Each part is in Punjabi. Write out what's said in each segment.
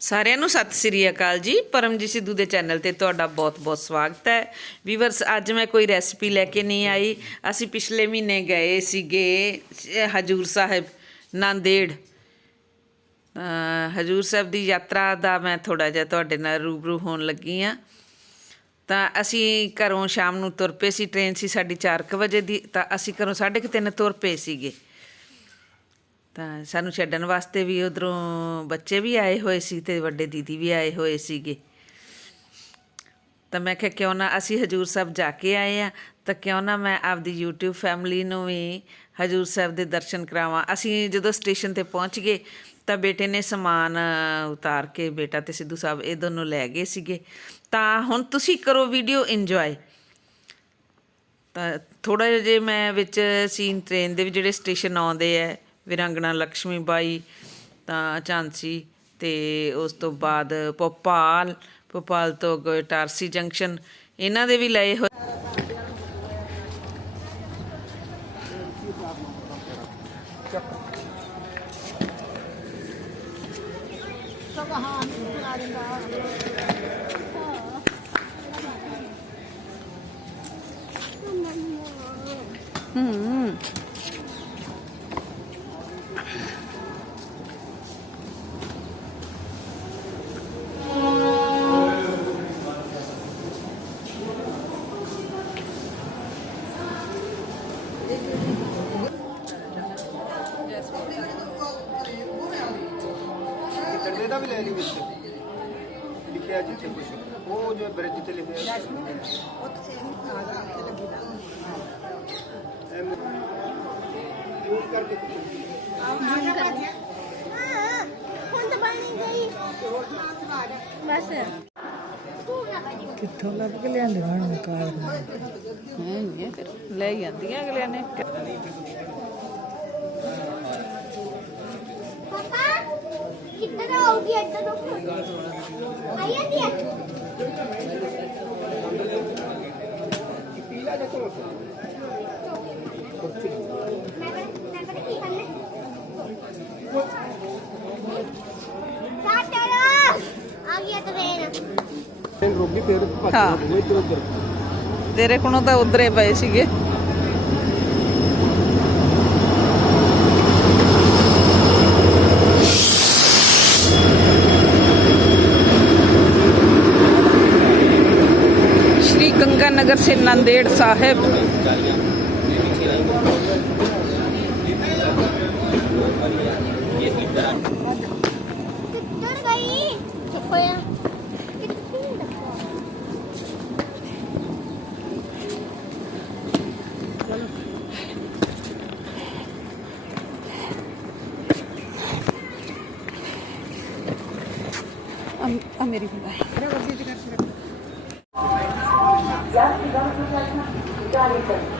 ਸਾਰਿਆਂ ਨੂੰ ਸਤਿ ਸ੍ਰੀ ਅਕਾਲ ਜੀ। ਪਰਮਜੀਤ ਸਿੱਧੂ ਦੇ ਚੈਨਲ ਤੇ ਤੁਹਾਡਾ ਬਹੁਤ-ਬਹੁਤ ਸਵਾਗਤ ਹੈ। ਵੀਵਰਸ ਅੱਜ ਮੈਂ ਕੋਈ ਰੈਸਪੀ ਲੈ ਕੇ ਨਹੀਂ ਆਈ। ਅਸੀਂ ਪਿਛਲੇ ਮਹੀਨੇ ਗਏ ਸੀਗੇ ਹਜੂਰ ਸਾਹਿਬ, ਨਾਂਦੇੜ। ਹਜੂਰ ਸਾਹਿਬ ਦੀ ਯਾਤਰਾ ਦਾ ਮੈਂ ਥੋੜਾ ਜਿਹਾ ਤੁਹਾਡੇ ਨਾਲ ਰੂਬਰੂ ਹੋਣ ਲੱਗੀ ਆ ਤਾਂ ਅਸੀਂ ਘਰੋਂ ਸ਼ਾਮ ਨੂੰ ਤੁਰ ਪਏ ਸੀ ਟ੍ਰੇਨ ਸੀ ਸਾਡੀ 4:00 ਵਜੇ ਦੀ, ਤਾਂ ਅਸੀਂ ਘਰੋਂ 3:30 ਤੁਰ ਪਏ ਸੀਗੇ। ਤਾਂ ਸਾਨੂੰ ਛੱਡਣ ਵਾਸਤੇ ਵੀ ਉਧਰੋਂ ਬੱਚੇ ਵੀ ਆਏ ਹੋਏ ਸੀ ਤੇ ਵੱਡੇ ਦੀਦੀ ਵੀ ਆਏ ਹੋਏ ਸੀਗੇ। ਤਾਂ ਮੈਂ ਕਿਹਾ, ਕਿਉਂ ਨਾ ਅਸੀਂ ਹਜੂਰ ਸਾਹਿਬ ਜਾ ਕੇ ਆਏ ਆ? ਤਾਂ ਕਿਉਂ ਨਾ ਮੈਂ ਆਪਦੀ YouTube ਫੈਮਿਲੀ ਨੂੰ ਵੀ ਹਜੂਰ ਸਾਹਿਬ ਦੇ ਦਰਸ਼ਨ ਕਰਾਵਾਂ? ਅਸੀਂ ਜਦੋਂ ਸਟੇਸ਼ਨ ਤੇ ਪਹੁੰਚ ਗਏ, ਤਾਂ ਬੇਟੇ ਨੇ ਸਮਾਨ ਉਤਾਰ ਕੇ ਬੇਟਾ ਤੇ ਸਿੱਧੂ ਸਾਹਿਬ ਇਹ ਦੋਨੋਂ ਲੈ ਗਏ ਸੀਗੇ। ਤਾਂ ਹੁਣ ਤੁਸੀਂ ਕਰੋ ਵੀਡੀਓ ਇੰਜੋਏ ਤਾਂ ਥੋੜਾ ਜਿਹਾ ਜੇ ਮੈਂ ਵਿੱਚ ਸੀਨ ਟ੍ਰੇਨ ਦੇ ਵੀ ਜਿਹੜੇ ਸਟੇਸ਼ਨ ਆਉਂਦੇ ਐ ਵਿਰੰਗਣਾ ਲక్ష్ਮੀ ਬਾਈ, ਤਾਂ ਝਾਂਸੀ ਤੇ ਉਸ ਤੋਂ ਬਾਅਦ ਭੋਪਾਲ ਭੋਪਾਲ ਤੋਂ ਗਏ ਟਾਰਸੀ ਜੰਕਸ਼ਨ, ਇਹਨਾਂ ਦੇ ਵੀ ਲਏ ਹੋਏ। ਡੰਡੇ ਦਾ ਵੀ ਲੈ ਲਈ ਵਿੱਚ ਲਿਖਿਆ ਜਿੱਥੇ ਕੁਝ ਉਹ ਜੋ ਬ੍ਰਿਜ ਤੇ ਲਿਖਿਆ ਐਮ ਯੂਜ਼ ਕਰਕੇ ਹੁਣ ਤਾਂ ਬਣ ਗਈ ਬਸ ਕਿੱਥੋਂ ਲੱਭ ਕੇ ਲਿਆਂਦੇ ਹੁਣ ਕਾਰ ਹੈ ਫਿਰ ਲੈ ਜਾਂਦੀਆਂ ਅਗਲਿਆਂ ਨੇ। ਪਾਪਾ ਕਿੱਧਰ ਆਉਗੀ ਇੱਧਰ ਨੂੰ? ਆਈ ਆਂਦੀ ਹੈ ਮੈਂ ਕਰ- ਮੈਂ ਕਰ ਕੀ ਕਰਨੇ ਸਾਟਰ ਆ ਗਿਆ ਟ੍ਰੇਨ ਤੇਰੇ ਕੋਲੋਂ ਤਾਂ ਉਧਰੇ ਪਏ ਸੀਗੇ। ਸ਼੍ਰੀ ਗੰਗਾ ਨਗਰ ਸੇ ਨੰਦੇੜ ਸਾਹਿਬ। ਆ? ਮੇਰੀ ਹੁੰਦਾ ਹੈ ਰੱਬ ਦੀ ਕਰ।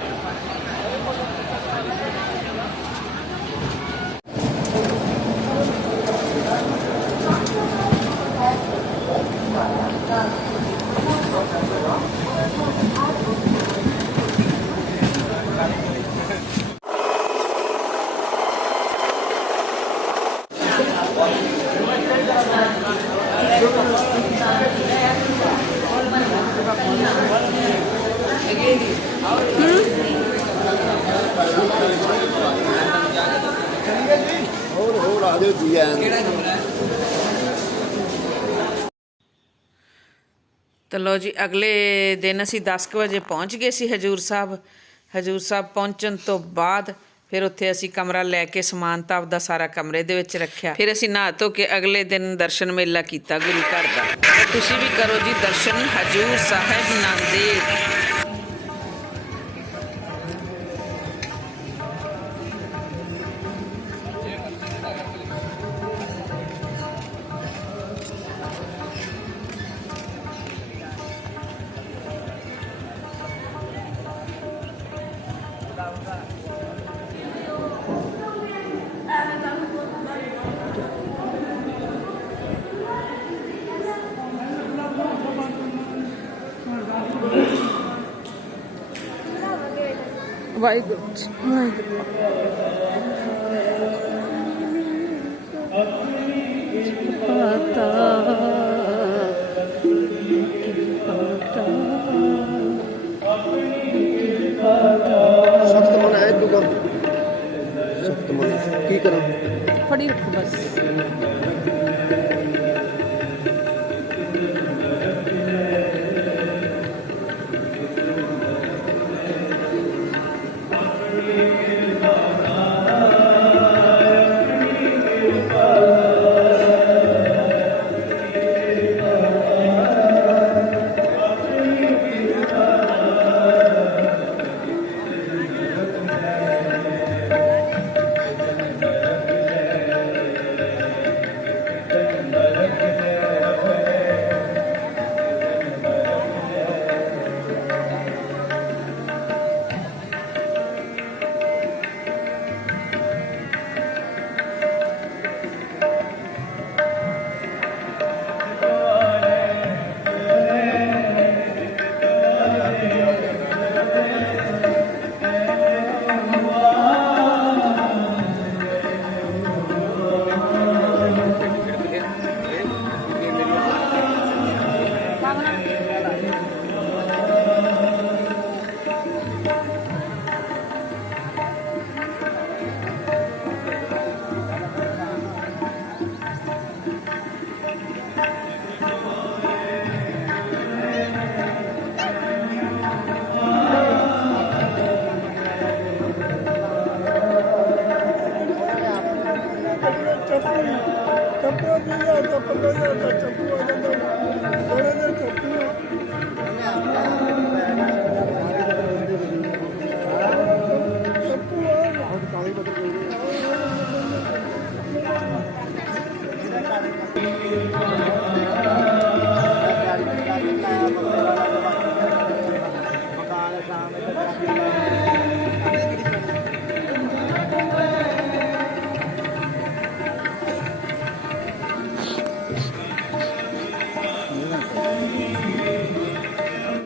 ਹੋਰ ਹੋਰ ਆ ਜਾਓ ਜੀ ਐਨ ਤਾਂ ਲੋ ਜੀ, ਅਗਲੇ ਦਿਨ ਅਸੀਂ 10 ਕੁ ਵਜੇ ਪਹੁੰਚ ਗਏ ਸੀ ਹਜੂਰ ਸਾਹਿਬ। ਹਜੂਰ ਸਾਹਿਬ ਪਹੁੰਚਣ ਤੋਂ ਬਾਅਦ ਫਿਰ ਉੱਥੇ ਅਸੀਂ ਕਮਰਾ ਲੈ ਕੇ ਸਮਾਨ ਤਾਂ ਆਪਦਾ ਸਾਰਾ ਕਮਰੇ ਦੇ ਵਿੱਚ ਰੱਖਿਆ। ਫਿਰ ਅਸੀਂ ਨਹਾ ਧੋ ਕੇ ਅਗਲੇ ਦਿਨ ਦਰਸ਼ਨ ਮੇਲਾ ਕੀਤਾ ਗੁਰੂ ਘਰ ਦਾ। ਤੁਸੀਂ ਵੀ ਕਰੋ ਜੀ ਦਰਸ਼ਨ ਹਜੂਰ ਸਾਹਿਬ ਨਾਂਦੇੜ। ਵਾਹਿਗੁਰੂ। ਵਾਹਿਗੁਰੂ ਸਖਤ ਮਨ ਹੈ ਦੁਗਰ ਸਖਤ ਮਨ ਕੀ ਕਰਾਂ? ਫੜੀ ਰੱਖੋ ਬਸ।